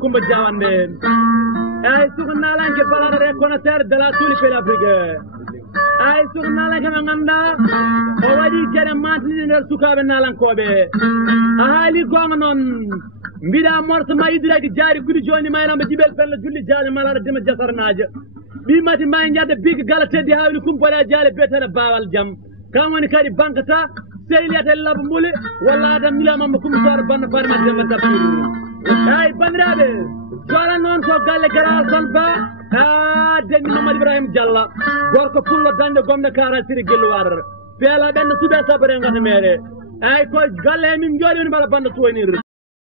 Kumba Jawande ay sugna lanke palade reconnaître de la tulipe l'Afrique ay sugna lanke nganda o wadi jere matni nder sukabe nalankobe ahali gonnon mbida morto mayidira ki jaari gudi joni maylamba jibel pelle julli jaani malade dema jasarnaaje bi mati may nyade big gala teddi hawli kumpala jaale betana bawal jam kan woni kadi bankata seyliyata lab mbule walla adam milama mo kumtar banda farma dema tapiru ay bandiraɓe sola noon ko galle garal son ba ha denni Mamadou Ibrahima Diallo gorko pullo dañde gomne kara siri gelluwar peela ɓenne suuɓe sabare ngata mere ay ko galle min jooɗi woni mbaɗa banda toynir